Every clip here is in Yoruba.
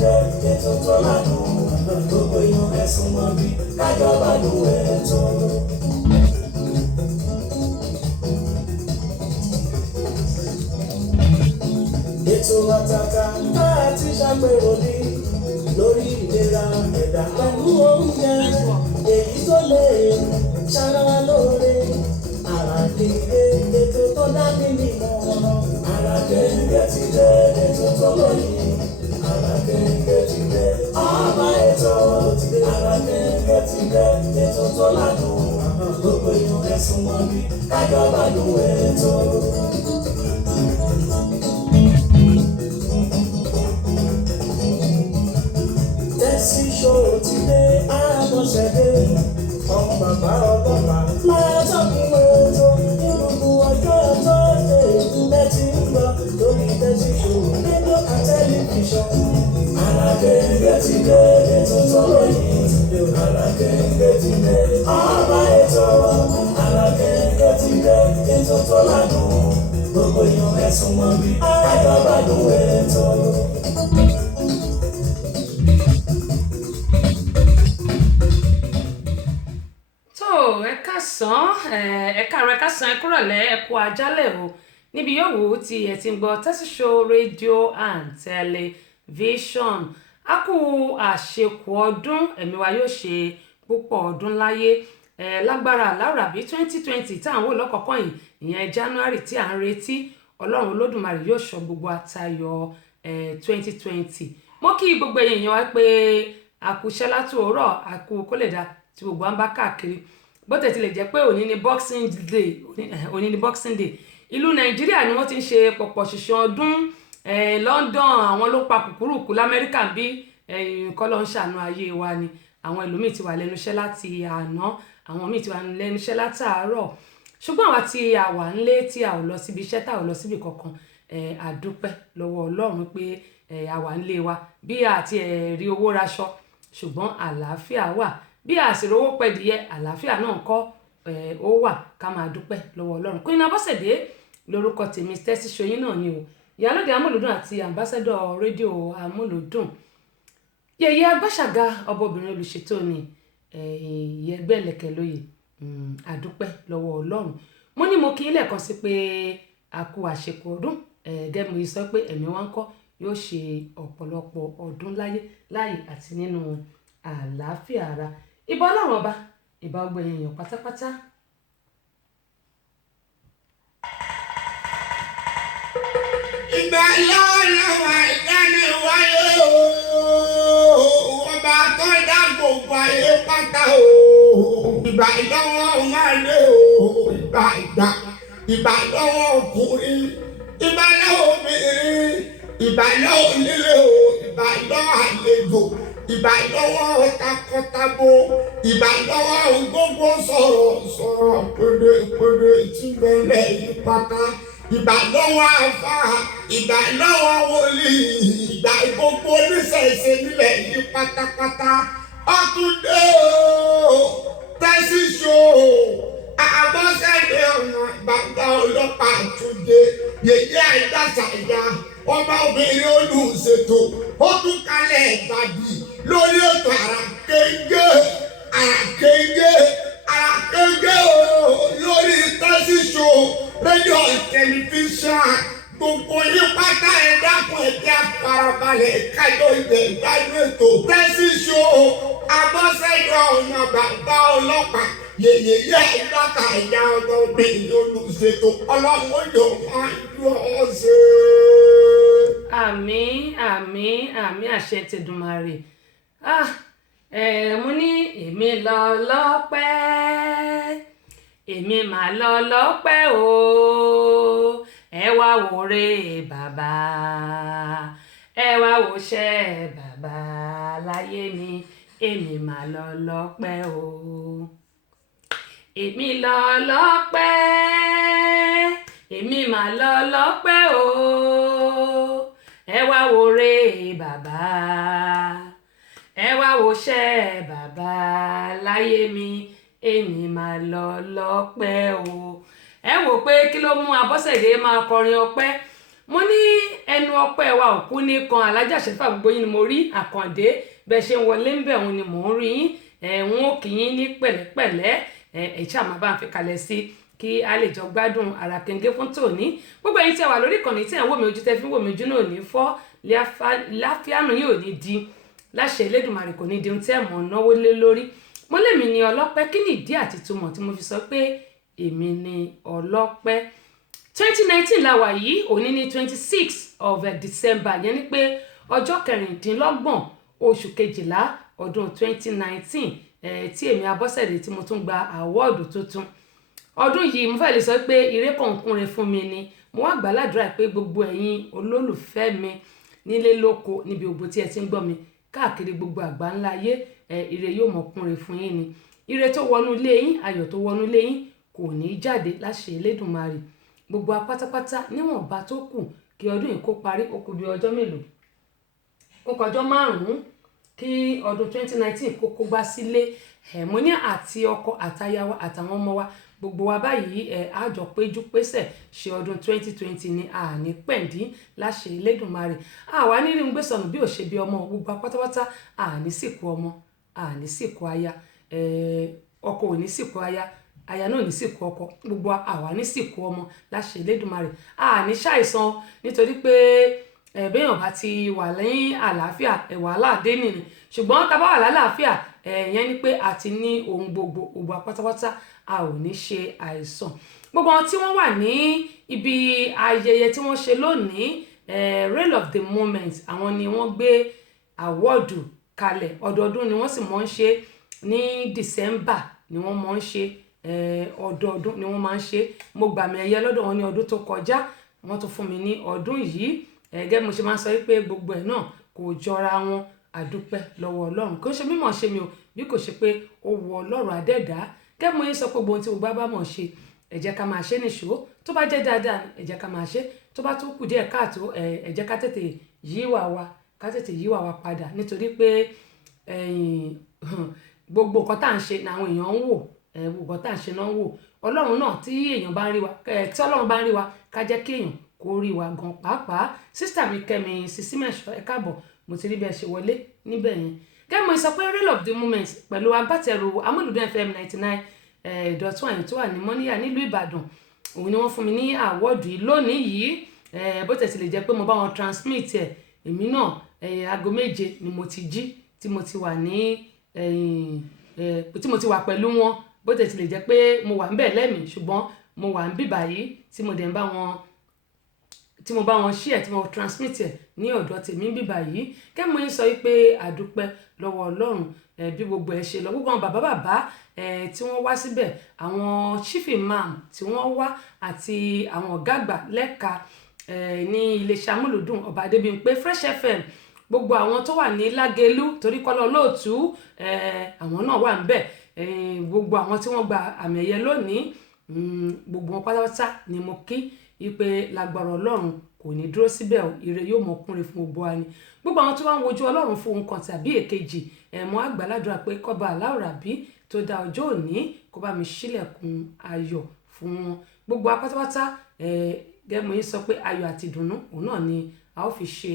dé ètò tó ládùn gbogbo èèyàn ẹ̀sùn mọ́ bí kájọba lù ètò. Ètò àtàkà bá a ti ṣàgbèrò ní lórí ìlera ẹ̀dá pẹ̀lú oúnjẹ èyí tó lè ṣara wa lóore. Àràkéńgé ètò tó dábì nìmọ̀ ọ̀rọ̀. Àràkéńgé ti dé ètò tó lóyìn. Àràkéńgé ti dé ọba ètò. Àràkéńgé ti dé ètò tó ládùn gbogbo èèyàn ẹ̀sùn mọ́ bí kájọba lù ètò. Tẹ́sí ṣòro ti dé àmọ́ṣẹ́dé ọmọ bàbá ọlọ́pàá látọ̀kùn ètò ìgbùgbù ọjọ́ tó dé lẹ́tí ń lọ lórí tẹ́sí ṣòro nínú tẹlifíṣàn. Àràkéńgé ti dé ètò tó lóyìn. Àràkéńgé ti dé ọba ètò. Àràkéńgé ti dé ètò tó ládùn gbogbo èèyàn ẹ̀sùn mọ́ bí kájọba lù ètò. ẹ káàárọ̀ ẹ káàsán ẹ kúrọ̀lẹ́ ẹ kú àjálẹ́ o níbi yòówù tí ẹ ti ń gbọ́ Tessy Show rédíò and tẹlifíṣọ̀n. A kú àṣekù ọdún, ẹ̀mí wa yóò ṣe púpọ̀ ọdún láyé lágbára Aláràbí 2020 tá à ń wò lọ́kọ̀ọ̀kan yìí, ìyẹn January tí à ń retí. Ọlọ́run Olódùmarè yóò ṣọ́ gbogbo àtayọ̀ 2020. Mo kí gbogbo èèyàn wá pé àkúṣẹ́ látòórọ̀ àkú kó lè dá tí gbogbo à ń bá káàkiri. Bó tẹ̀ tilẹ̀ jẹ́ pé òní ni Boxing Day ìlú Nàìjíríà ni wọ́n ti ń ṣe pọ̀pọ̀ ṣìṣàn ọdún. London àwọn ló pa kùkúrùkù l'Amẹ́ríkà bí nǹkan ló ń ṣàánú ayé wa ni. Àwọn ìlú míì ti wà lẹ́nu iṣẹ́ láti àná, àwọn míì ti wà lẹ́nu iṣẹ́ látàárọ̀, ṣùgbọ́n àwa tí a wà nílé tí a ò lọ síbi iṣẹ́ tá ò lọ síbi kankan a dúpẹ́ lọ́wọ́ Ọlọ́run pé a wà nílé wa bí a ti rí owó raṣọ ṣùgbọ́n àlàáfíà wà, bí a sì rówó pẹ̀díyẹ àlàáfíà náà kọ́ ó wà, ká máa dúpẹ́ lọ́wọ́ Ọlọ́run. Queen Abọ́sẹ̀dé lórúkọ tèmi, Tessy Show yín náà ni o, ìyálóde amúlùdùn àti ambassador rédíò amúlùdùn. Yèyé Agbáṣàga ọbọbìnrin olùṣètò ni ìyẹgbẹ́ ẹlẹ́kẹ̀ lóye. Àdúpẹ́ lọ́wọ́ Ọlọ́run. Mo ní mo kí ilẹ̀ kan sí pé a kú àṣekù ọdún gẹ́gẹ́ mo sọ pé ẹ̀mí wa ń kọ́ yóò ṣe ọ̀pọ̀lọpọ̀ ọdún láyé àti nínú àlàáfíà ara. Ìbà Ọlọ́run ọba, ìbà ọgbẹ̀ èèyàn pátápátá. Ìgbà lọ́wọ́ ìdáni wáyé o, ọba tó dá gbogbo ayé pátá o. Ìgbà lọ́wọ́ máa lé o, ìgbà lọ́wọ́ ọkùnrin, ìgbà lọ́wọ́ obìnrin, ìgbà lọ́wọ́ nílé o, ìgbà lọ́wọ́ àlejò, ìgbà lọ́wọ́ takọtabo, ìgbà lọ́wọ́ gbogbo sọ̀rọ̀ pérépéré tí bẹ̀rẹ̀ yìí pátá. Ìgbà lọ́wọ́ àfà, ìgbà lọ́wọ́ wòlíì, ìgbà gbogbo oníṣẹ̀ṣe nílẹ̀ yìí pátápátá. Ọ̀túndé o, Tessy Show, Abọ́sẹ̀dé ọ̀nà bàbá ọlọ́pàá Túndé, Yèyé Àìdáṣàyà, ọba obìnrin olùṣètò, ó tún kalẹ̀ ìgbàdì lórí ètò Àràkéńgé o lórí Tessy Show rédíò tẹlifíṣàn. Gbogbo yín pátá ẹ dákun ẹ̀jẹ̀ àfarabalẹ̀ kájọ ibẹ̀ ìdájọ́ ètò Tessy Show. Abọ́sẹ̀dé ọ̀nà bàbá ọlọ́pàá, Yèyé Àìdáṣàyà, ọba obìnrin olùṣètò. Ọlọ́run yóò máa yọ ọ́ ṣe. Àmín àmín àmín àṣẹ tẹ̀dùmarè. Mo ní èmi lọ lọ́pẹ́, èmi mà lọ lọ́pẹ́ o, ẹ wá wòre bàbá, ẹ wá wòṣẹ́ bàbá láyé mi, èmi mà lọ lọ́pẹ́ o. Èmi lọ lọ́pẹ́, èmi mà lọ lọ́pẹ́ o, ẹ wá wòre bàbá, ẹ wá wòṣẹ́ bàbá láyé mi, èmi máa lọ lọ́pẹ́ o. Ẹ wò pé kí ló mú Abọ́sẹ̀dé máa kọrin ọpẹ́. mo ní ẹnu ọpẹ́ wa òkú ní kan alájà ṣẹfà gbogbo yín ni mo rí àkàndé bẹ́ẹ̀ ṣe ń wọlé ń bẹ̀ òun ni mò ń rí yín ẹ̀wọ̀n òkì yín ní pẹ̀lẹ́pẹ̀lẹ́ ẹ̀ṣá máa bá ń fi kalẹ̀ sí kí a lè jọ gbádùn ara kẹ̀ǹgẹ́ fún tòní gbogbo ẹ̀yin tí ẹ wà lórí ìkànnì tí ẹ̀ ń wò mí ojú tẹ́ fi ń wò mí ojú náà ò ní fọ́ láfíàánú yìí ò ní di láṣẹ Elédùmarè kò ní di ohun tí ẹ̀ mọ̀ náwó lé lórí mo lèmi ni ọlọ́pẹ́ kí ni ìdí àti túmọ̀ tí mo fi sọ pé èmi ni ọlọ́pẹ́ 2019 la wà yìí òní ní 26 of December yẹn ni pé ọjọ́ kẹrìndínlọ́gbọ̀n oṣù kejìlá ọdún 2019 tí èmi Abọ́sẹ̀dé tí mo tún gba àwọ́ọ̀dù tuntun ọdún yìí mo fẹ́ lè sọ pé ire kọ̀ọ̀kúnrin fún mi ni mo wá gbàládùra pé gbogbo ẹ̀yin olólùfẹ́ mi nílé lóko níbi ògbó tí ẹ ti ń gbọ́ mi káàkiri gbogbo àgbáńlá ayé ire yóò mọ̀ kúnrin fún yín ni ire tó wọnú ilé yín ayọ̀ tó wọnú ilé yín kò ní í jáde láṣẹ Elédùmarè gbogbo apátápátá níwọ̀nba tó kù kí ọdún yìí kó parí ó kù bí ọjọ́ mélòó ó kọjọ́ 5 kí ọdún 2019 kó kó gbá sílé mo ní àti ọkọ àtaya wa àtàwọn ọmọ wa gbogbo wa báyìí àjọ péjú pésẹ̀ ṣe ọdún 2020 ní àní pẹ̀ndín láṣẹ Elédùmarè àwa nírí ń gbé sọnù bí ò ṣe bí ọmọ gbogbo apátápátá àní sìnkú ọmọ àní sìnkú aya ọkọ ò ní sìnkú aya aya náà ní sìnkú ọkọ gbogbo àwa ní sìnkú ọmọ láṣẹ Elédùmarè àní ṣàìsàn nítorí pé béèyàn bá ti wà lẹ́yìn àlàáfíà wàhálà dé nìyẹn ṣùgbọ́n tá bá wà lálàáfíà yẹn ni pé àti ní ohun gbogbo ògbà pátápátá a ò ní ṣe àìsàn gbogbo àwọn tí wọ́n wà ní ibi ayẹyẹ tí wọ́n ṣe lónìí Rail of the Moment àwọn ni wọ́n gbé àwọ́ọ̀dù kalẹ̀ ọdọọdún ni wọ́n sì mọ̀ ń ṣe ní December ni wọ́n mọ̀ ń ṣe ọdọọdún ni wọ́n máa ń ṣe mo gbàmì ẹ̀yẹ lọ́dọ̀ wọn ní ọdún tó kọjá wọ́n tún fún mi ní ọdún yìí gẹ́gẹ́ mo ṣe máa ń sọ wípé gbogbo ẹ̀ náà kò jọra wọn àdúpẹ́ lọ́wọ́ Ọlọ́run kò ṣe mímọ̀ ṣe mi o bí kò ṣe pé ó wọ Ọlọ́run adẹ́dá gẹ́gẹ́ mo yín sọ pé gbogbo ohun tí gbogbo bá mọ̀ ṣe ẹ jẹ́ ká máa ṣe nìṣó tó bá jẹ́ dáadáa ẹ jẹ́ ká máa ṣe tó bá tún kù díẹ̀ káàtó ẹ jẹ́ ká tètè yíwà wa padà nítorí pé gbogbo nǹkan tá à ń ṣe ni àwọn èèyàn ń wò gbogbo nǹkan tá à ń ṣe náà ń wò Ọlọ́run náà tí èèyàn bá ń rí wa tí Ọlọ́run bá ń rí wa ká jẹ́ kí èèyàn kó rí wa gan pàápàá sísítà mi Kẹ́mi Sisi Mẹ́ṣọ́ ẹ káàbọ̀ mo ti rí bẹ́ẹ̀ ṣe wọlé níbẹ̀ yẹn gẹ́gẹ́ mo sọ pé Rail of the Moment pẹ̀lú agbátẹrù Amúlùdún FM 99.1 tó wà ní Mọ́níyà nílùú Ìbàdàn òun ni wọ́n fún mi ní àwọ́ọ̀dù yìí lónìí yìí bó tẹ̀ sì lè jẹ́ pé mo bá wọn transmit ẹ̀ èmi náà aago 7 ni mo ti jí tí mo ti wà ní tí mo ti wà pẹ̀lú wọn bó tẹ̀ sì lè jẹ́ pé mo wà ń bẹ̀ lẹ́mìí ṣùgbọ́n mo wà ń bíbà yìí tí mo dẹ̀ ń bá wọn tí mo bá wọn share tí mo transmit ẹ̀ ní ọ̀dọ̀ tèmi ń bíbà yìí kẹ́ mo yín sọ wípé àdúpẹ́ lọ́wọ́ Ọlọ́run bí gbogbo ẹ̀ ṣe lọ gbogbo àwọn bàbá tí wọ́n wá síbẹ̀ àwọn chief imam tí wọ́n wá àti àwọn ọ̀gá àgbà lẹ́ka ní iléeṣẹ́ Amúlùdún Ọba Adébímpé Fresh FM gbogbo àwọn tó wà ní Lágelú torí Kọ́lá Olóòtú àwọn náà wà ń bẹ̀ gbogbo àwọn tí wọ́n gba àmì ẹ̀yẹ lónìí gbogbo wọn pátápátá ni mo kí ipe lágbára Ọlọ́run kò ní dúró síbẹ̀ ire yóò mọ kúnrin fún gbogbo wa ni gbogbo àwọn tó wá ń wojú Ọlọ́run fún nǹkan tàbí èkejì ẹ̀mọ́ àgbàládùra pé kọ́ba aláwòrábí tó dá ọjọ́ òní kó bá mi ṣílẹ̀kùn ayọ̀ fún wọn gbogbo apátápátá gẹ́gẹ́ yín sọ pé ayọ̀ àti ìdùnnú òun náà ni a ó fi ṣe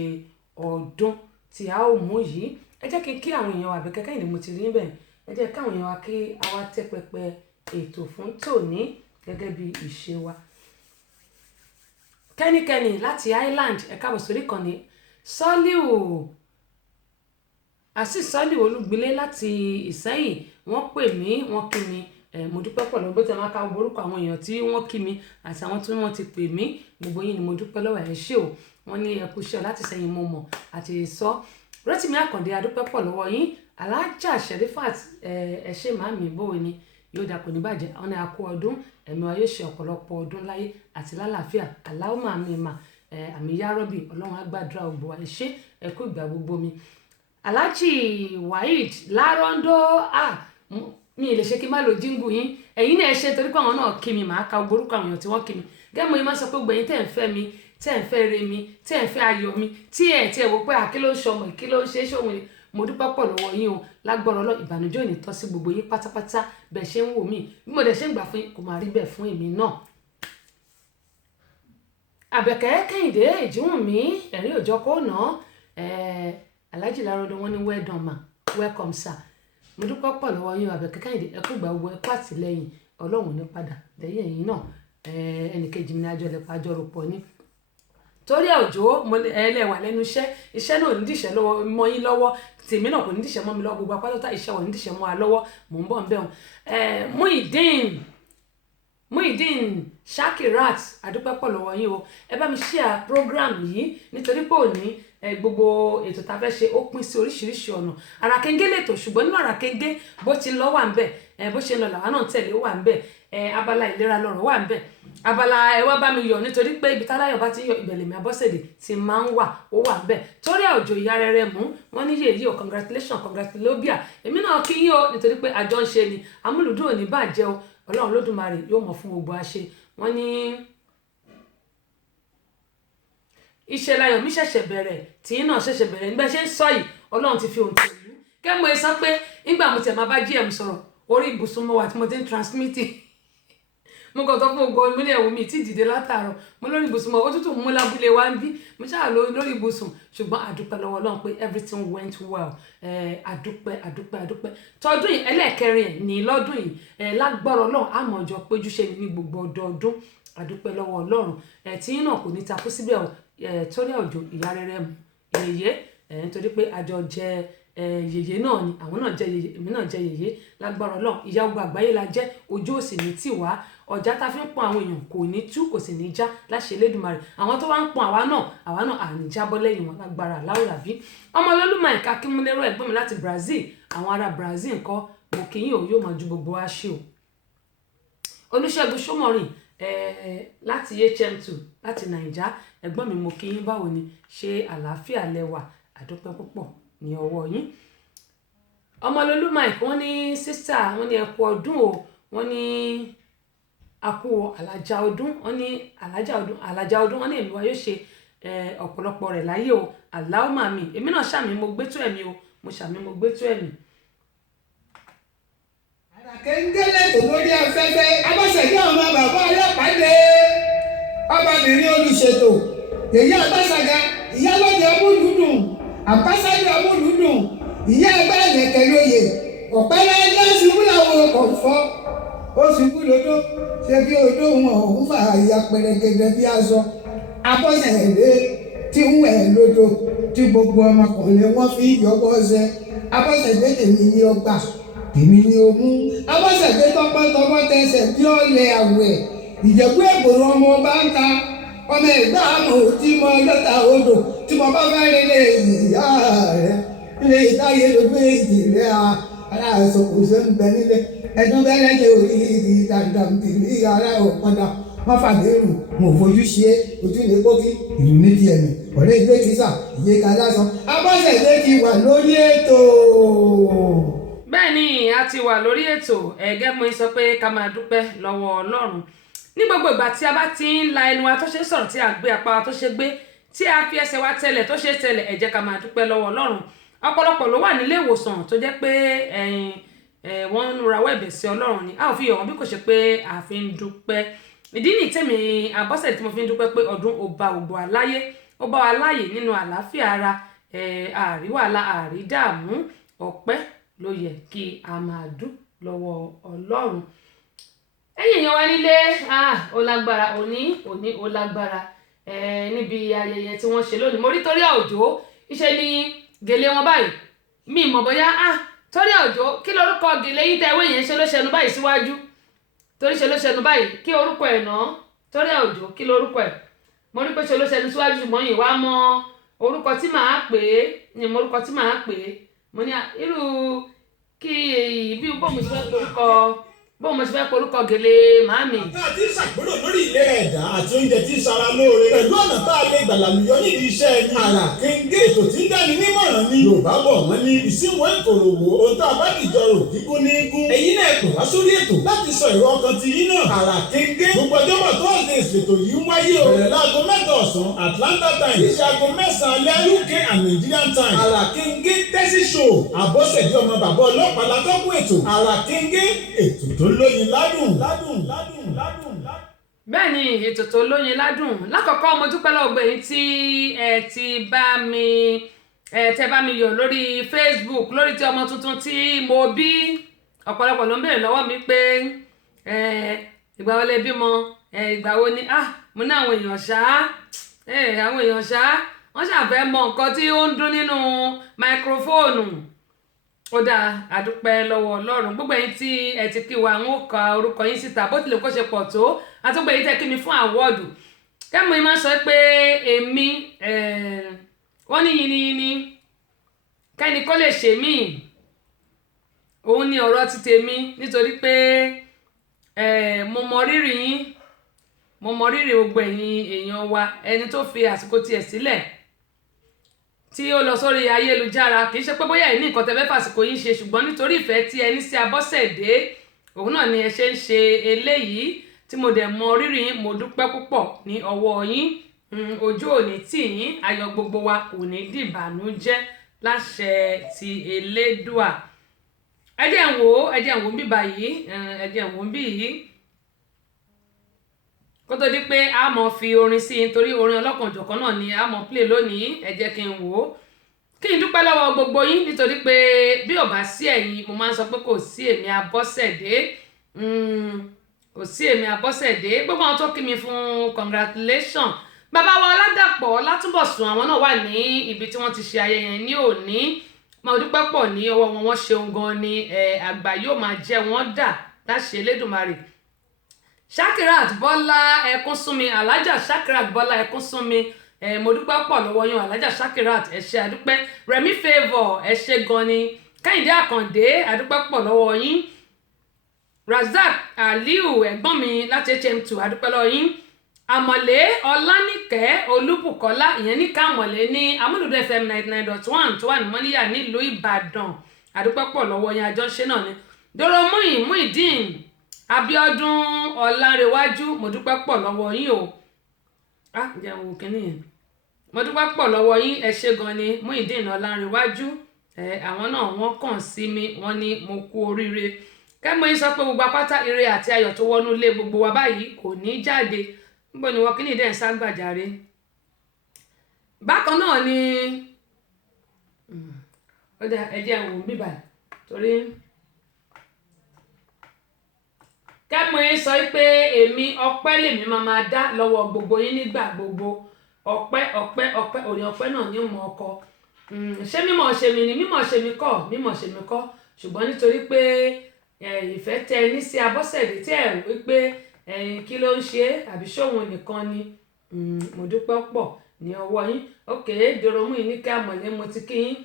ọdún tí a ó mú yìí ẹ jẹ́ kí àwọn èèyàn wa Àbẹ̀kẹ́ Kẹ́hìndé mo ti rí níbẹ̀ ẹ jẹ́ káwọn èèyàn wa kí a wá tẹ́ pẹpẹ ètò fún tòní gẹ́gẹ́ bí ìṣe wa kẹ́nikẹ́ni láti Ireland ẹ káàbọ̀ sórí ìkànnì Sọ́líù Olúgbilé láti Ìsẹ́yìn wọ́n pè mí wọ́n kí mi mo dúpẹ́ pọ̀ lọ́wọ́ bó ti máa ka orúkọ àwọn èèyàn tí wọ́n kí mi àti àwọn tí wọ́n ti pè mí gbogbo yín ni mo dúpẹ́ lọ́wọ́ ẹ̀ ṣé o wọ́n ní ẹkú iṣẹ́ láti Ìsẹ́yìn mo mọ̀ àti sọ Rótìmí Àkàndé adúpẹ́ pọ̀ lọ́wọ́ yín Alájà Sherifat ẹ ṣé màmí bó ni yóò dà kò ní bàjẹ́ àwọn ni a kú ọdún ẹ̀mí wa yóò ṣe ọ̀pọ̀lọpọ̀ ọdún láyé àti lálàáfíà aláwọ̀ àmì mà àmì yárọ́bì Ọlọ́run á gbàdúrà ògbó wa ẹ ṣé ẹ kú ìgbà gbogbo mi Alhaji Waheed Lárọ́ndọ́ mi lè ṣe kí n má lo jíngù yín ẹ̀yin náà ẹ ṣe torí pé àwọn náà kí mi màá ka orúkọ àwọn èèyàn tí wọ́n kí mi gẹ́gẹ́ mo yín máa sọ pé gbẹ̀yìn tẹ̀ ń fẹ́ mi tẹ̀ ń fẹ́ re mi tẹ̀ ń fẹ́ ayọ̀ mi tí ẹ̀ wò pé kí ló ń ṣọmọ kí ló ń ṣe é ṣòwò ni mo dúpẹ́ pọ̀ lọ́wọ́ yín o lágbọ́rọ̀ lọ ìbànújẹ́ ò ní tọ́ sí gbogbo yín pátápátá bẹ́ẹ̀ ṣe ń wò mí bí mo dẹ̀ ṣe ń gbà fún yín kò máa rí bẹ́ẹ̀ fún èmi náà. Àbẹ̀kẹ́ Kẹ́hìndé Ìjíwùnmí ẹ̀rí òjọ́ kó ná Alhaji Larodo wọn ní well done ma welcome sir. Mo dúpẹ́ pọ̀ lọ́wọ́ yín Àbẹ̀kẹ́ Kẹ́hìndé ẹ kú gbà gbogbo ẹ kú àtìlẹ́yìn Ọlọ́run ní padà lẹ́yìn ẹ̀yin náà ẹnìkejì mi ní àjọlẹ̀pọ̀ àjọròpọ̀ ní. Torí Òjó ẹlẹ́wà lẹ́nu iṣẹ́ náà ò ní dìṣẹ́ lọ́wọ́ mọ́ yín lọ́wọ́ tèmi náà kò ní dìṣẹ́ mọ́ mi lọ́wọ́ gbogbo apátọ́tà iṣẹ́ wọn ní dìṣẹ́ mọ́ wa lọ́wọ́ mò ń bọ̀ ń bẹ̀rùn. Muideen Shakirat adúpẹ́ pọ̀ lọ́wọ́ yín o ẹ bá mi share program yìí nítorí pé òní gbogbo ètò tá a fẹ́ ṣe ó pín sí oríṣiríṣi ọ̀nà Àràkéńgé lètò ṣùgbọ́n nínú Àràkéńgé bó ti lọ wà ń bẹ̀ bó ṣe ń lọ làwọn náà tẹ̀lé wà ń bẹ̀ abala ìlera lọ́rọ̀ wà ń bẹ̀ abala ẹ wá bá mi yọ̀ nítorí pé ibi táláyọ̀ bá ti yọ ìbẹ̀lẹ̀ mi Abọ́sẹ̀dé ti máa ń wà ó wà ń bẹ̀ Torí Òjó ìyá rere mú wọn ní yèyí o congratulobia èmi náà kí yín o nítorí pé àjọ ń ṣe ni amúlùdún ò ní bàjẹ́ o Ọlọ́run Olódùmarè yóò mọ̀ fún gbogbo àṣẹ wọn ní iṣẹ́ láyọ̀ mi ṣẹ̀ṣẹ̀ bẹ̀rẹ̀ tí náà ṣẹ̀ṣẹ̀ bẹ̀rẹ̀ nígbà ṣe ń sọ yìí Ọlọ́run ti fi ohun tẹ̀lú kẹ́mọ̀ ẹ sọ pé nígbà mo tẹ̀ máa bá GM sọ̀rọ̀ orí ibùsùn mo wà tí mo ti ń transmit mo kàn tó fún ogun ìmúlẹ̀ ẹ̀wò mi tí dìde látàárọ̀ mo lórí ibùsùn mo òtútù mú lábúlé wa ń bí mo ṣáà lórí ibùsùn ṣùgbọ́n àdúpẹ́ lọ́wọ́ Ọlọ́run pé everything went well àdúpẹ́ tọdún yìí ẹlẹ́ẹ̀kẹrin ẹ̀ ní lọ́dún yìí lágbára Ọlọ́run àmọ́ ọjọ́ péjú ṣe ní gbogbo ọdọọdún àdúpẹ́ lọ́wọ́ Ọlọ́run tí náà kò ní takú síbẹ̀ Torí Òjó ìyá rere mu yèyé nítorí pé àjọ jẹ yèyé náà ni àwọn náà jẹ yèyé èmi náà jẹ yèyé lágbára Ọlọ́run ìyá ogun àgbáyé la jẹ́ ojú òsì ní tiwa ọjà tá fi ń pọn àwọn èèyàn kò ní tú kò sì ní já láṣẹ Elédùmarè àwọn tó wá ń pọn àwa náà àní jábọ́ lẹ́yìn wọn lágbára láwùrà bí ọmọ Olólùmọ̀ ẹ̀ka Kímúlérò ẹ̀gbọ́n mi láti Brazil àwọn ará Brazil ńkọ́ mo kì í yóò máa ju gbogbo wa ṣe o Olúṣẹ́gun Ṣómọ̀rìn láti HM2 láti Naija ẹ̀gbọ́n mi mo kí yín báwo ni ṣe àlàáfíà lẹ́wà àdúpẹ́ púpọ̀ ní ọwọ́ yín ọmọ Olólùmọ̀ ẹ̀kọ́ wọn ní sísà wọn ní ẹkú ọdún o wọn ní àkú àlàjá ọdún wọn ní àlàjá ọdún wọn ní èmi wa yóò ṣe ọ̀pọ̀lọpọ̀ rẹ̀ láyé o Allahumma àmín èmi náà ṣàmì mo gbé tó ẹ̀mí o mo ṣàmì mo gbé tó ẹ̀mí. Àràkéńgé lẹ́tọ̀ lórí afẹ́fẹ́ Abọ́sẹ̀dé ọmọ bàbá ọlọ́pàá dé ọbabìnrin olùṣètò èyí Àgbàṣàgà ìyálóde ọmúlùdùn àmbásádọ̀ ọmúlùdùn ìyá ẹgbẹ́ ẹ̀lẹ́kẹ̀ lóye ọ̀pẹ́lẹ́ ẹjọ́ ṣubú làwọn ọkọ̀ fọ́ ó ṣubú lódó ṣe bí odó wọn òun fà ya pẹrẹgẹdẹ bí aṣọ Abọ́sẹ̀dé tí ń wẹ̀ lódó tí gbogbo ọmọkùnrin wọn fi yọwọ́ ṣe Abọ́sẹ̀dé tèmi ní ọgbà tèmi ní omú Abọ́sẹ̀dé tọpọtọpọ tẹsẹ̀ bí ọ̀lẹ̀ àwẹ̀ Ìjẹ̀bú Ègbòrò ọmọ ọba ń ta ọmọ ẹ̀gbá àmọ̀ tí mo lọ́ta odò tí mo bá fẹ́ rere ìyá rẹ̀ ilé ìtayé ló gbé ìdí rẹ̀ ara ẹ̀sọ́ kò ṣe ń bẹ nílé ẹ̀dún bẹ́rẹ̀ ṣe orí ìdí dandan tìrí ara ọ̀pọ̀dà wọ́n fàgbérù mo fojú ṣe ojú ní pókí ìlú ní tiẹ̀ mi ọ̀rẹ́ ilé kìsà ìyé ká lásán Abọ́sẹ̀dé ti wà lórí ètò. Bẹ́ẹ̀ ni a ti wà lórí ètò ẹ̀gẹ́ mo sọ pé ká máa dúpẹ́ lọ́wọ́ Ọlọ́run ní gbogbo ìgbà tí a bá ti ń la ẹnu wa tó ṣe sọ̀rọ̀ tí a gbé apá wa tó ṣe gbé tí a fi ẹsẹ̀ wa tẹ̀lẹ̀ tó ṣe tẹ̀lẹ̀ ẹ jẹ́ ká máa dúpẹ́ lọ́wọ́ Ọlọ́run ọ̀pọ̀lọpọ̀ ló wà nílé ìwòsàn tó jẹ́ pé wọ́n ń rawọ́ ẹ̀bẹ̀ sí Ọlọ́run ni a ò fi yọ̀ wọ́n bí kò ṣe pé a fi ń dúpẹ́ ìdí nìyí tèmi Abọ́sẹ̀dé tí mo fi ń dúpẹ́ pé ọdún ó bá gbogbo aláyé ó bá wa láàyè nínú àlàáfíà ara àríwàlà àrídààmú ọpẹ́ ló yẹ kí a máa dú lọ́wọ́ Ọlọ́run ẹ̀yin èèyàn wa nílé ó lágbára òní ó lágbára níbi ayẹyẹ tí wọ́n ṣe lónìí mo rí Torí Òjó iṣẹ́ ní gèlè wọn báyìí mi mọ̀ bóyá Torí Òjó kí lorúkọ gèlè yín tẹ́ ewé yẹn ṣe ló ṣẹnu báyìí síwájú torí ṣe ló ṣẹnu báyìí kí orúkọ ẹ̀ náà Torí Òjó kí lorúkọ ẹ̀ mo rí pé ṣe ló ṣẹnu síwájú ṣùgbọ́n yìí wá mọ orúkọ tí màá pè é ni mo orúkọ tí màá pè é mo ní irú kí bí bóun ṣe fẹ́ orúkọ bóun mo ṣe fẹ́ porúkọ gèlè màámi. tá a ti ṣàgbérò lórí ìlera ẹ̀dá àti oúnjẹ tí ń ṣara lóore pẹ̀lú ọ̀nà tá a lè gbàlàlùyọ nídìí iṣẹ́ ẹni. Àràkéńgé ètò tí ń dáni nímọ̀ràn ni Yorùbá bọ̀ wọ́n ní ìsínwó ìkòròwò ohun tá a bá dìjọ rò kíkún ní gún. ẹ̀yin náà pè wá sórí ètò láti sọ èrò ọkàn ti yín náà. Àràkéńgé gbogbo ọjọ́bọ̀ Thursday ìṣètò yìí ń wáyé o. bẹ̀rẹ̀ láago 7 ọ̀sán Atlanta time ṣíṣe aago 9 alẹ́ UK and Nigerian time. Àràkéńgé tẹ́sí show Abọ́sẹ̀dé ọmọ bàbá ọlọ́pàá látọ́kùn ètò. Àràkéńgé ètò tó lóyin ládùn. bẹ́ẹ̀ ni ètò tó lóyin ládùn lákọ̀ọ́kọ́ mo dúpẹ́ lọ́wọ́ gbẹ̀yìn tí ẹ ti bá mi yọ̀ lórí Facebook lórí ti ọmọ tuntun tí mo bí. Ọ̀pọ̀lọpọ̀ ló ń béèrè lọ́wọ́ mi pé ìgbà wo lẹ bímọ, ìgbà wo ni mo ní àwọn èèyàn ṣá wọ́n ṣàfẹ́ mọ nǹkan tí ó ń dún nínú máikrófóònù. Ó dáa, àdúpẹ́ lọ́wọ́ Ọlọ́run. Gbogbo ẹ̀yin tí ẹ ti kí wa ń ka orúkọ yín síta bó tilẹ̀ kó ṣe pọ̀ tó, àtúgbò ẹ̀yin tẹ́ kí mi fún àwọ́ọ̀dù. Kẹ́mu yín máa sọ pé èmi wọ́n ní yiniyini kẹ́ni kó lè ṣe mí, òun ni ọ̀rọ̀ ti tèmi, nítorí pé mo mọ rírì yín, mo mọ rírì gbogbo ẹ̀yin èèyàn wa, ẹni tó fi àsìkò tiẹ̀ sílẹ̀ tí ó lọ sórí ayélujára. Kì í ṣe pé bóyá ẹ ní nǹkan tẹ́ fẹ́ fàsìkò yín ṣe, ṣùgbọ́n nítorí ìfẹ́ tí ẹ ní sí Abọ́sẹ̀dé, òun náà ni ẹ ṣe ń ṣe eléyìí tí mo dẹ̀ mọ rírì yín. Mo dúpẹ́ púpọ̀ ní ọwọ́ yín. Ojú ò ní tì yín, ayọ̀ gbogbo wa kò ní dìbànújẹ́ láṣẹ ti Elédùà. ẹ jẹ́ ń wò ń bí báyìí, ẹ jẹ́ ń wò ń bí yìí kó tó di pé a mọ̀ fi orin sí i, nítorí orin ọlọ́kanòjọ̀kan náà ni a mọ̀ play lónìí. Ẹ jẹ́ kí n wò ó, kí n dúpẹ́ lọ́wọ́ gbogbo yín, nítorí pé bí ò bá sí ẹ̀yin, mo máa ń sọ pé kò sí èmi Abọ́sẹ̀dé, kò sí èmi Abọ́sẹ̀dé. Gbogbo àwọn tó kí mi fún congratulation. Bàbá wa Ọládàpọ̀ Látúnbọ̀sún, àwọn náà wà ní ibi tí wọ́n ti ṣe ayẹyẹ ní òní. Mo dúpẹ́ pọ̀ ní ọwọ́ wọn, wọ́n ṣeun gan ni. Àgbà yóò máa jẹ́ wọ́n dà láṣẹ Elédùmarè. Shakirat Bọ́lá Ẹkúnsúnmi, Alájà Shakirat Bọ́lá Ẹkúnsúnmi, mo dúpẹ́ pọ̀ lọ́wọ́ yín Alájà Shakirat, ẹ ṣé àdúpẹ́. Rẹ̀mí Favour, ẹ ṣé gan ni. Kẹ́hìndé Àkàndé, àdúpẹ́ pọ̀ lọ́wọ́ yín. Razak Aliu, ẹ̀gbọ́n mi láti HM2, àdúpẹ́ lọ́wọ́ yín. Àmọ̀lé Ọlánìkẹ́ Olúbùkọ́lá, ìyẹn ní Kàmọ̀lé ní Amúlùdún FM 99.1 tó wà ní Mọ́níyà nílùú Ìbàdàn, àdúpẹ́ pọ̀ lọ́wọ́ yín, àjọṣe náà ni. Dòrò Muideen Abíọ́dún Ọlárẹ̀wájú, mo dúpẹ́ pọ̀ lọ́wọ́ yín o. Ǹjẹ́ wo kíní yẹn? Mo dúpẹ́ pọ̀ lọ́wọ́ yín, ẹ ṣé gan ni. Muideen Ọlárẹ̀wájú, àwọn náà wọ́n kàn sí mi, wọ́n ní mo kú oríire. Kẹ́mu yín sọ pé gbogbo apáta ire àti ayọ̀ tó wọnú ilé gbogbo wa báyìí kò ní jáde. Níbo ni wọ́n kíní dẹ̀ ń ságbàjáre? Bákan náà ni ẹ jẹ́ ń wò bí báyìí, torí Kẹ́mu yín sọ pé èmi ọpẹ́ lèmi máa dá lọ́wọ́ gbogbo yín nígbà gbogbo. Ọpẹ́ òrìn ọpẹ́ náà ní mọ̀ ọkọ. Ṣé mímọ̀ ṣe mi ni? Mímọ̀ ṣe mi kọ́, ṣùgbọ́n nítorí pé ìfẹ́ tẹ ní sí Abọ́sẹ̀dé tí ẹ̀ wí pé kí ló ń ṣe àbí ṣóhun nìkan ni. Mo dúpẹ́ pọ̀ ní ọwọ́ yín. Dòrò Muideen ní Kàmọ̀lé, mo ti kí yín.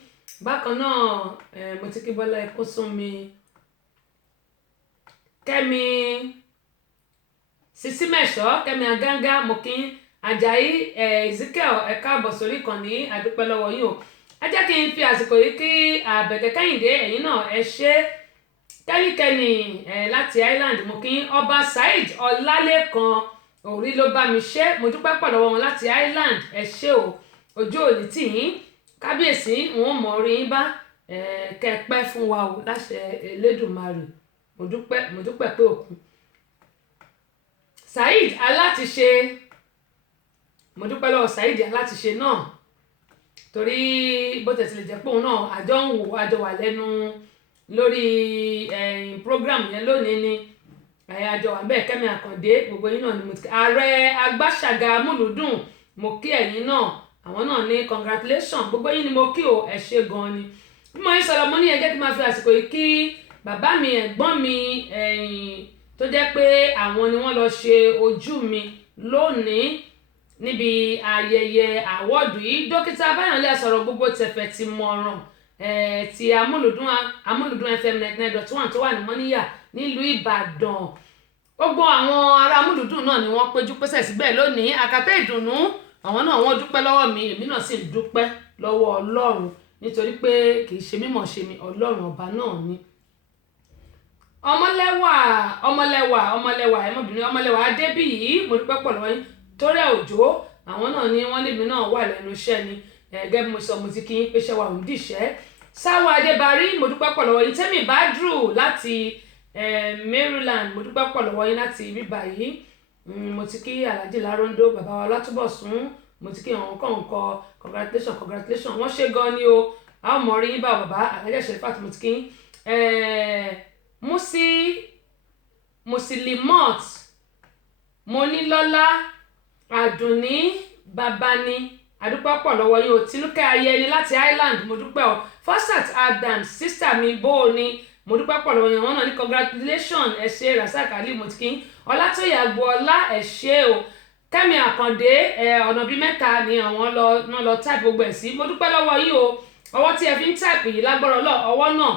Bákan náà mo ti kí Bọ́lá Ẹkúnsúnmi, Kẹ́mi Sisi Mẹ́ṣọ́, Kẹ́mi Aganga, mo kí yín. Àjàyí Ezekiel, ẹ káàbọ̀ sórí ìkànnì, àdúpẹ́ lọ́wọ́ yín o. Ẹ jẹ́ kí n fi àsìkò yìí kí Àbẹ̀kẹ́ Kẹ́hìndé, ẹ̀yin náà ẹ ṣé. Kẹ́nikẹ́ni láti Ireland, mo kí yín. Ọba Saheed Ọlálékan, orí ló bá mi ṣe, mo dúpẹ́ pọ̀ lọ́wọ́ wọn láti Ireland, ẹ ṣé o. Ojú òní tì yín, kábíyèsí wọn mọ̀ orí yín bá, kẹ́pẹ́ fún wa o láṣẹ Elédùmarè. Mo dúpẹ́ pé òkun. Saheed Alátiṣe, mo dúpẹ́ lọ́wọ́ Saheed Alátiṣe náà, torí bó tẹ̀ tilẹ̀ jẹ́ pé òun náà àjọ ń wò, àjọ wà lẹ́nu lórí program yẹn lónìí ni. Àjọ wà bẹ́ẹ̀. Kẹ́mi Àkàndé, gbogbo yín náà ni mo ti kí. Ààrẹ Agbáṣàga Amúlùdún, mo kí ẹ̀yin náà, àwọn náà ní congratulation. Gbogbo yín ni mo kí o, ẹ ṣé gan ni. Bí mo yín sọ̀rọ̀, mo ní ẹ jẹ́ kí n máa fi àsìkò yìí kí bàbá mi, ẹ̀gbọ́n mi, tó jẹ́ pé àwọn ni wọ́n lọ ṣe ojú mi lónìí níbi ayẹyẹ àwọ́ọ̀dù yìí. Dókítà Báyọ̀lé Asọ̀rọ̀ gbogbo tẹ̀fẹ̀ ti mọ̀ràn ti Amúlùdún FM 99.1 tó wà ní Mọ́níyà nílùú Ìbàdàn. Gbogbo àwọn ará Amúlùdún náà ni wọ́n péjú pésẹ̀ síbẹ̀ lónìí. Àkàtà ìdùnnú, àwọn náà wọ́n dúpẹ́ lọ́wọ́ mi, èmi náà sì dúpẹ́ lọ́wọ́ Ọlọ́run, nítorí pé kì í ṣe mímọ̀ ṣe mi, Ọlọ́run ọba náà ni. Ọmọlẹ́wà ẹmọbìnrin Ọmọlẹ́wà Adébíyì, mo dúpẹ́ pọ̀ lọ́wọ́ yín. Tórí Òjó, àwọn náà ni wọ́n níbi náà wà lẹ́nu iṣẹ́ ni. Gẹ́gẹ́ bí mo sọ, mo ti kí yín pé ṣẹ́ wa ò ń dìṣẹ́. Sáwọ́ Adébárí, mo dúpẹ́ pọ̀ lọ́wọ́ yín. Tẹ́mi Bádru láti Maryland, mo dúpẹ́ pọ̀ lọ́wọ́ yín láti bíbá yìí. mo ti kí Alhaji Larondo bàbá wa Látúbọ̀sún mo ti kí àwọn kọ̀ọ̀kan congratulation wọ́n ṣe gan ni o a ó mọ̀ rí yín bá bàbá Alhaji Sherifat mo ti kí Musilimot Monilọ́lá Àdùnní Babani àdúpẹ́ pọ̀ lọ́wọ́ yín o Tinúkẹ́ Ayẹni láti Ireland mo dúpẹ́ o Fosat Adams sister mi bó o ní mo dúpẹ́ pọ̀ lọ́wọ́ yín wọn náà ní congratulation ẹ ṣé Rasaq Ali mo ti kí Ọlátóyè Agboola ẹ ṣé o Kẹ́mi Àkàndé ọ̀nà bíi mẹ́ta ni àwọn lọ type gbogbo ẹ̀ sí mo dúpẹ́ lọ́wọ́ yín o ọwọ́ tí ẹ fi ń type yìí lágbára ọwọ́ náà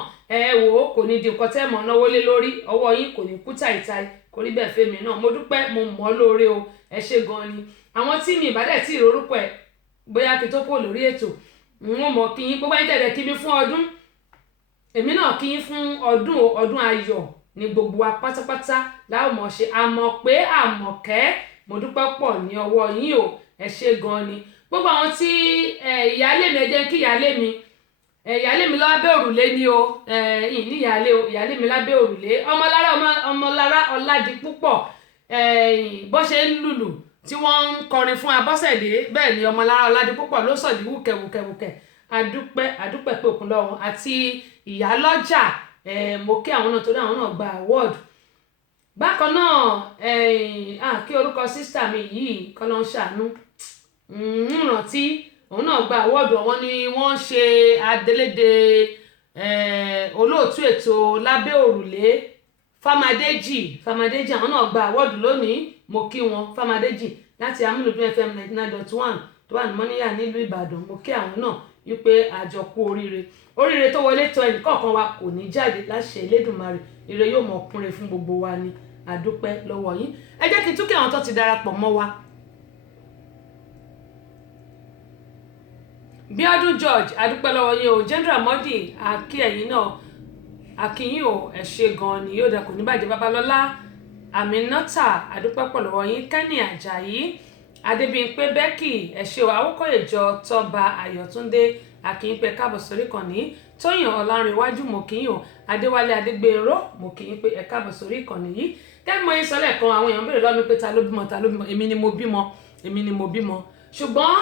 wò ó kò ní di nǹkan tẹ́ mọ̀ náwó lé lórí ọwọ́ yín kò ní kú tàìtàì kò rí bẹ́ẹ̀ fẹ́mi náà mo dúpẹ́ mo mọ̀ lóore o ẹ ṣé gan ni àwọn tí mi ìbádẹ́ tí ìrorúkọ ẹ̀ bóyá kí tó kó lórí ètò wọn mọ̀ kí yín gbogbo ẹ̀yin tẹ̀lé kí mi fún ọdún èmi náà kí yín fún ọdún ayọ̀ ní gbogbo wa pátápátá láwọn mọ̀ ṣe àmọ̀ pé àmọ̀kẹ́ mo dúpẹ́ pọ̀ ní ọwọ́ yín o ẹ ṣé gan ni gbogbo àwọn tí ìyáálé mi ẹ jẹ́ kí ìyáálé mi lábẹ́ òrùlé ni o ìní ìyáálé mi lábẹ́ òrùlé ọmọlára Ọládipúpọ̀ bó ṣe ń lùlù tí wọ́n ń kọrin fún Abọ́sẹ̀dé bẹ́ẹ̀ ni ọmọlára Ọládipúpọ̀ ló sọ̀dí wùkẹ̀wùkẹ̀wùkẹ̀ adúpẹ́ pé òkun lọ́wọ́ àti ìyálọ́jà mo kí àwọn náà torí àwọn náà gba award bákan náà kí orúkọ sísítà mi yìí kọ́ ló ń ṣàánú rántí òun náà gba àwọ́ọ̀dù wọn ni wọ́n ń ṣe adélédè olóòtú ètò lábẹ́ òrùlé Fámadéjì àwọn náà gba àwọ́ọ̀dù lónìí mo kí wọn Fámadéjì láti Amúlùdún FM 99.1 tó wà ní Mọ́níyà nílùú Ìbàdàn mo kí àwọn náà wípé àjọkú oríire tó wọlé tọ̀ ẹnìkọ̀ọ̀kan wa kò ní jáde láṣẹ Elédùmarè ire yóò mọ̀ kúnre fún gbogbo wa ni àdúpẹ́ lọ́wọ́ yín ẹ jẹ́ kí n tún kí àwọn tó ti darapọ̀ mọ́ wa Bíọ́dún George adúpẹ́ lọ́wọ́ yín o General Modi akí ẹ̀yin náà akíyín o ẹ ṣé gan ni yóò dàkú níbàjẹ́ Babalọ́lá Aminata adúpẹ́ pọ̀ lọ́wọ́ yín Kenny Ajayi Adébímpé Becky ẹ ṣé o Awókọ̀yèjọ Tọ́ba Ayọ̀túndé akínyínpé káàbọ̀ sórí ìkànnì Tóyìn Ọlárìnwájú mo kíyìn o Adéwálé Adégbèrò mo kíyìn pé ẹ káàbọ̀ sórí ìkànnì yìí kẹ́mi mọ́ yín sọ́lẹ̀ kan àwọn èèyàn béèrè lọ́wọ́ mi pé ta ló bímọ èmi ni mo bímọ ṣùgbọ́n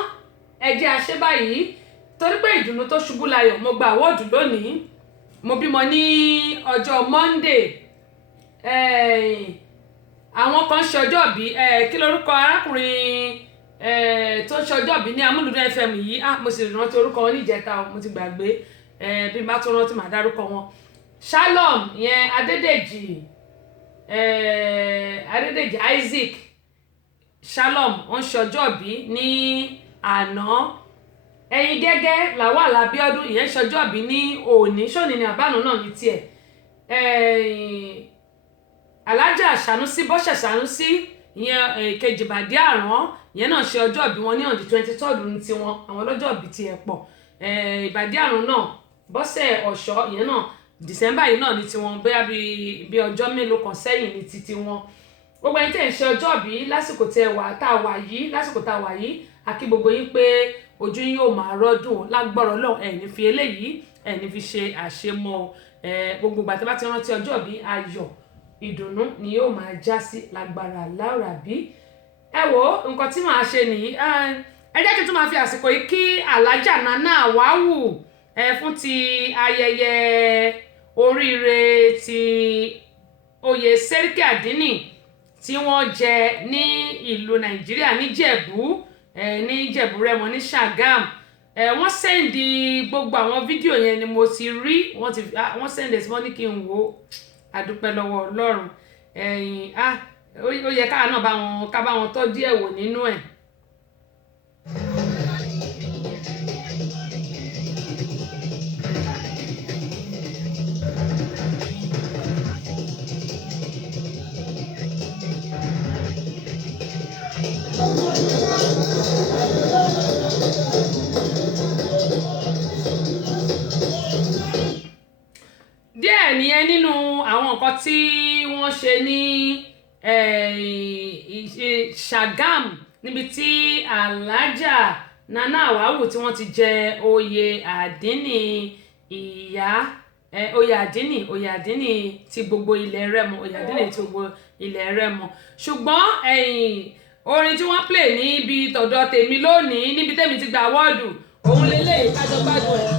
ẹ jẹ́ a ṣe báyìí torí pé ìdùnnú tó ṣubú layọ̀ mo gba àwọ́ọ̀dù lónìí mo bímọ ní ọjọ́ Monday àwọn kan ṣe ọjọ́ bí kí lorúkọ arákùnrin tó ṣe ọjọ́ bí ní Amúlùdún FM yìí mo sì rántí orúkọ wọn ní ìjẹta mo ti gbàgbé bí n bá tó rántí màá dárúkọ wọn Shalom yẹn Adédèjì Isaac Shalom wọ́n ṣe ọjọ́ bí ní àná ẹ̀yin gẹ́gẹ́ Lawal Abíọ́dún ìyẹn ṣe ọjọ́ bí ní òní ṣòní ní àbánu náà ní tiẹ̀ Alájà Sanusi Bọ́sẹ̀ Sanusi ìyẹn kejì bàdí àrán ìyẹn náà ṣe ọjọ́ bí wọn ní on the 23rd ní tiwọn àwọn ọlọ́jọ́ bí tiẹ̀ pọ̀ ìbàdí àrán náà Bọ́sẹ̀ Ọ̀ṣọ́ ìyẹn náà December yìí náà ní tiwọn bóyá bí ọjọ́ mélòó kan sẹ́yìn ní titi wọn gbogbo ẹni tẹ́ ń ṣe ọjọ́ bí lásìkò tá a wà yìí àkí gbogbo yín pé ojú yín yóò máa rọ́dùn lágbọ́rọ̀ lọ́wọ́ ẹ̀ní fi eléyìí ẹ̀ní fi ṣe àṣemọ́ gbogbo ìgbà tí bá ti rántí ọjọ́ bí ayọ̀ ìdùnnú ni yóò máa já sí lágbára Láùrábí ẹ wo nǹkan tí màá ṣe nìyí ẹ jẹ́ kí n tún máa fi àsìkò yìí kí Alájà Nana Wáwù fún ti ayẹyẹ oríire ti oyè Sẹ́ríkì Àdínì tí wọ́n jẹ ní ìlú Nàìjíríà níjẹ̀bú Rẹ́mọ ní Ṣàgámù wọ́n sẹ́ndì gbogbo àwọn fídíò yẹn ni mo ti rí wọ́n sẹ́ndì ẹ̀sìn wọ́n ní kí n wò ó àdúpẹ́ lọ́wọ́ Ọlọ́run ó yẹ káà náà ká bá wọn tọ́jú ẹ̀ wò nínú ẹ̀. díẹ̀ nìyẹn nínú àwọn nǹkan tí wọ́n ṣe ní Ṣàgámù níbi tí Alájà Nana Wáwù tí wọ́n ti jẹ oyè àdínì ìyá oyè àdínì ti gbogbo ilẹ̀ Rẹ́mọ, oyè àdínì ti gbogbo ilẹ̀ Rẹ́mọ. ṣùgbọ́n orin tí wọ́n play níbi tọ̀dọ̀ tèmi lónìí níbi tèmi ti gba awọ́ọ̀dù òun lélẹ́yìí kájọ gbádùn ẹ̀.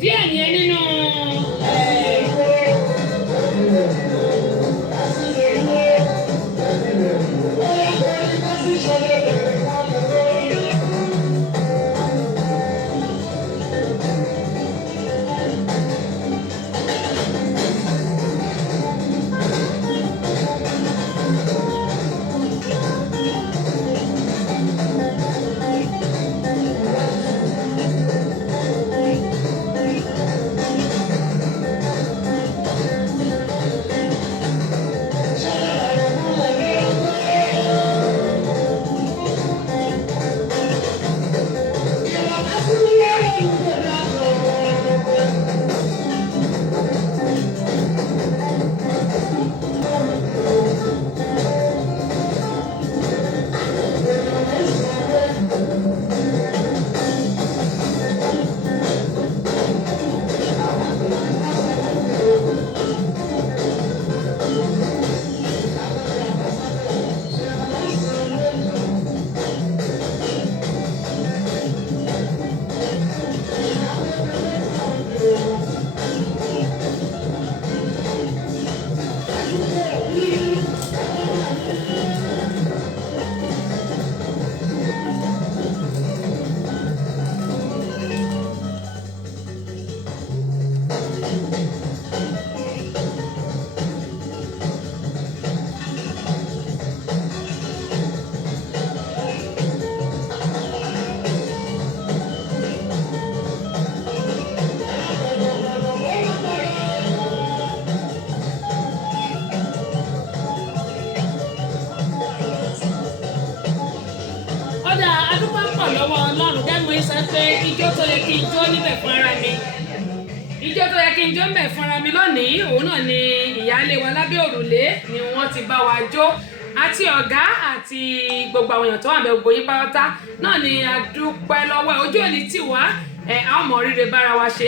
díẹ̀ ni nínú lọ́wọ́ Ọlọ́run dẹ́gbẹ́ sọ pé ijó tó yẹ kí n jó níbẹ̀ fún ara mi ijó tó yẹ kí n jó níbẹ̀ fún ara mi lónìí òun náà ni ìyáálé wa lábẹ́ òrùlé ni wọ́n ti bá wa jó àti ọ̀gá àti gbogbo àwọn èèyàn tó wà bẹ́ẹ̀ gbogbo yín pátá náà ni a dúpẹ́ lọ́wọ́ ojú òní tì wá a ó mọ̀ rírẹ bára wa ṣe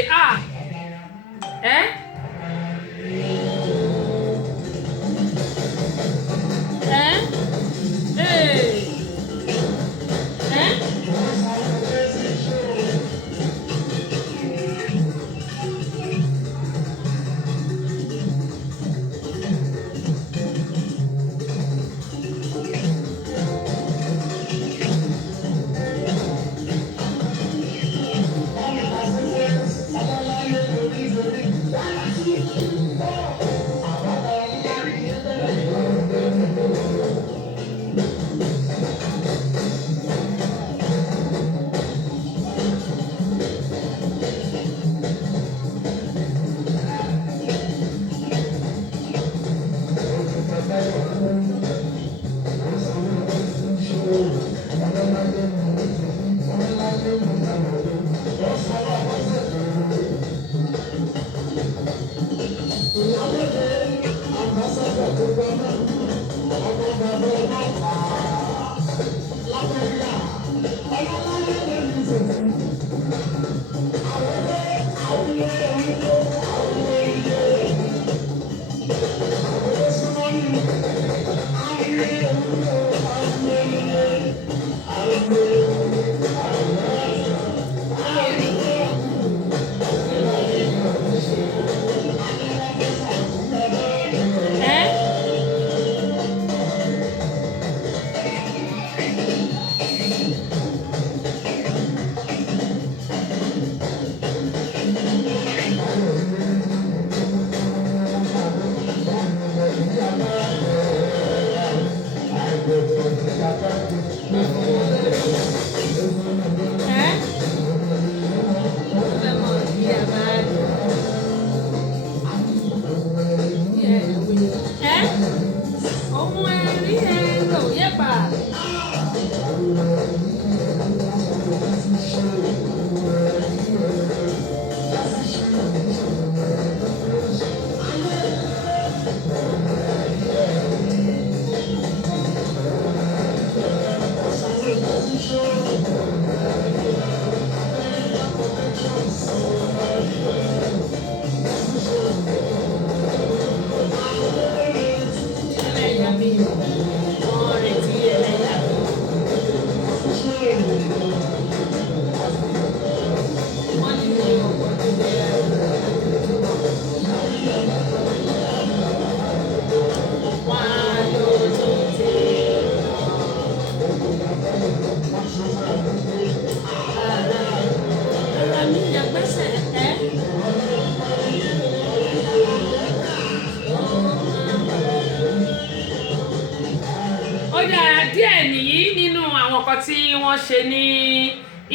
nǹkan tí wọ́n ṣe ní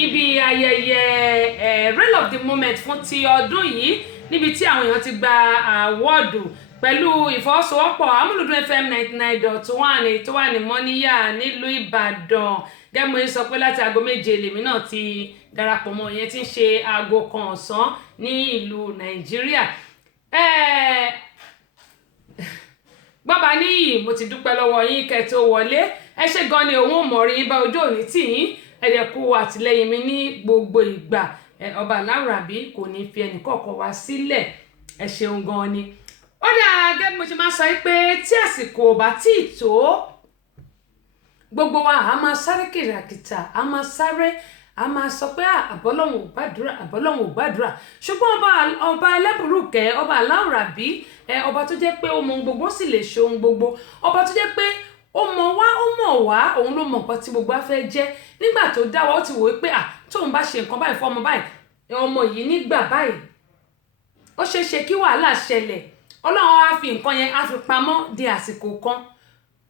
ibi ayẹyẹ Reign of the Moment fún ti ọdún yìí níbi tí àwọn èèyàn ti gba àwọ́ọ̀dù pẹ̀lú ìfọwọ́sowọ́pọ̀ Amúlùdún FM 99.1 tó wà ní Mọ́níyà nílùú Ìbàdàn gẹ́gẹ́ mo sọ pé láti aago 7 lèmi náà ti darapọ̀ mọ́ ìyẹn tí ń ṣe aago 1 ọ̀sán ní ìlú Nàìjíríà. Bàbá níyì mo ti dúpẹ́ lọ́wọ́ yín kẹ́ tó wọlé ẹ ṣé gan ni òun ò mọ̀ rí bá ojú òní tì yín ẹ̀dẹ̀kú àtìlẹ́yìn mi ní gbogbo ìgbà ọba Aláwùrábí kò ní fi ẹnì kọ̀ọ̀kan wá sílẹ̀ ẹ ṣeun gan ni. Ó dáa gẹ́gẹ́ bí mo ṣe máa sọ pé tí àsìkò ò bá tí ì tó gbogbo wa a máa sáré kìràkìtà a máa sáré a máa sọ pé àbọ́lọ́hún ò gbàdúrà ṣùgbọ́n ọba ẹlẹ́bùrúkẹ́ ọba Aláwùrábí ọba tó jẹ́ pé ó mọ gbogbo sì lè ṣe ohun gbogbo ọba tó jẹ́ pé ó mọ̀ wá òun ló mọ̀ nǹkan tí gbogbo á fẹ́ jẹ́ nígbà tó dá wa ó ti wò ó pé tóun bá ṣe nǹkan báyìí fún ọmọ báyìí ọmọ yìí nígbà báyìí ó ṣeé ṣe kí wàhálà ṣẹlẹ̀ Ọlọ́run á fi nǹkan yẹn á fi pamọ́ di àsìkò kan.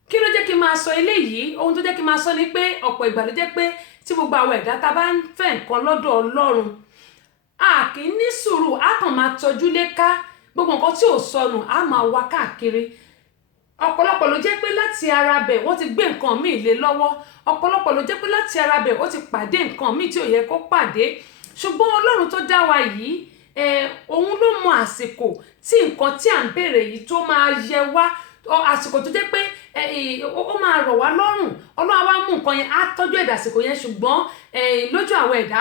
Kí ló jẹ́ kí n máa sọ eléyìí ohun tó jẹ́ kí n máa sọ ni pé ọ̀pọ̀ ìgbà ló jẹ́ pé tí gbogbo àwọn ẹ̀dá tá bá ń fẹ́ nǹkan lọ́dọ̀ Ọlọ́run a kì í ní sùúrù a kàn máa tọ́jú léka gbogbo nǹkan tí ò sọnù a máa wá káàkiri. Ọ̀pọ̀lọpọ̀ ló jẹ́ pé láti ara bẹ̀ wọ́n ti gbé nǹkan míì lé lọ́wọ́ ọ̀pọ̀lọpọ̀ ló jẹ́ pé láti ara bẹ̀ ó ti pàdé nǹkan míì tí ò yẹ kó pàdé ṣùgbọ́n Ọlọ́run tó dá wa yìí òun ló mọ àsìkò tí nǹkan tí à ń béèrè yìí tó máa yẹ wá àsìkò tó jẹ́ pé ó máa rọ̀ wá lọ́rùn Ọlọ́run á wá mú nǹkan yẹn á tọ́jú ẹ̀dá àsìkò yẹn ṣùgbọ́n lójú àwọn ẹ̀dá